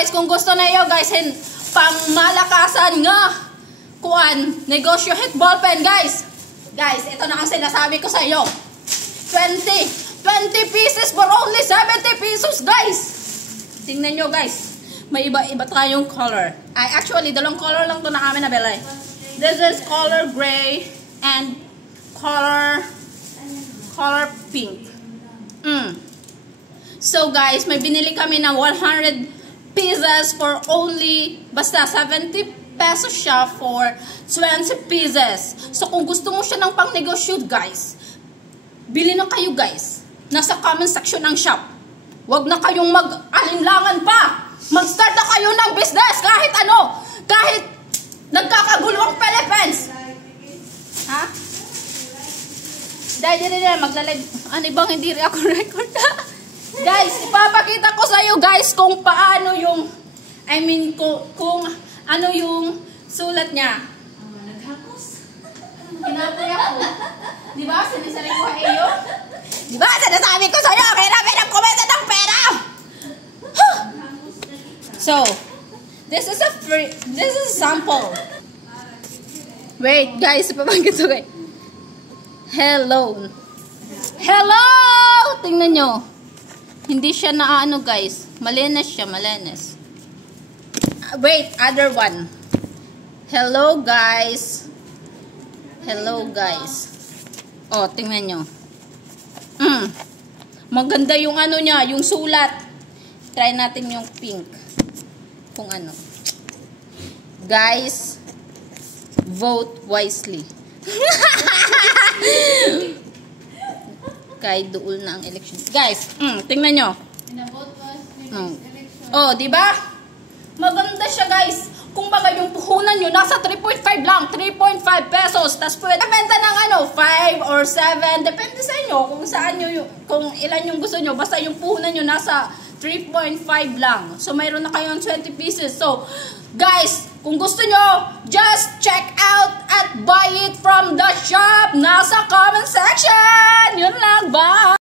guys, kung gusto na iyo guys, pang malakasan nga kuan, negosyo hit ballpen guys. Guys, ito na ang sinasabi ko sa iyo. 20 pieces for only 70 pesos guys. Tingnan nyo guys. May iba-iba tayong color. Actually, dalawang color lang to na kami nabili. This is color gray and color pink. So guys, may binili kami na 100 pieces for only, basta 70 pesos siya for 20 pieces. So kung gusto mo siya ng pang negosyo guys, bili na kayo guys. Nasa comment section ng shop. Huwag na kayong mag-alinlangan pa. Mag-start na kayo ng business kahit ano. Kahit nagkakagulo ang Philippines. Ha? Dahil magla-live. Ano bang hindi rin ako record? Guys, ipapakita ko sa iyo guys kung paano yung kung ano yung sulat niya. Naghapos. Kinapoy ako. Di ba? Sinasabi ko kay iyo? Di ba? Sinasabi ko sa iyo, kaya namin ang komenta ng pera! So, this is a sample. Wait, guys, ipapakita ko kayo. Hello. Hello! Tingnan nyo. Hindi siya na ano guys. Malinis siya, malinis. Wait, other one. Hello guys. Hello guys. Oh, tingnan nyo. Maganda yung ano niya, yung sulat. Try natin yung pink. Kung ano. Guys, vote wisely. Kay duul na ang election. Guys, tingnan nyo. Oh, di ba? Maganda siya, guys. Kung baga yung puhunan nyo, nasa 3.5 lang. 3.5 pesos. Tapos pwede benta ng ano, 5 or 7. Depende sa inyo kung saan nyo, kung ilan yung gusto nyo. Basta yung puhunan nyo, nasa 3.5 lang. So, mayroon na kayong 20 pieces. So, guys, kung gusto nyo, just check out at buy it from the shop. Nasa comment section. Yun lang. Bye!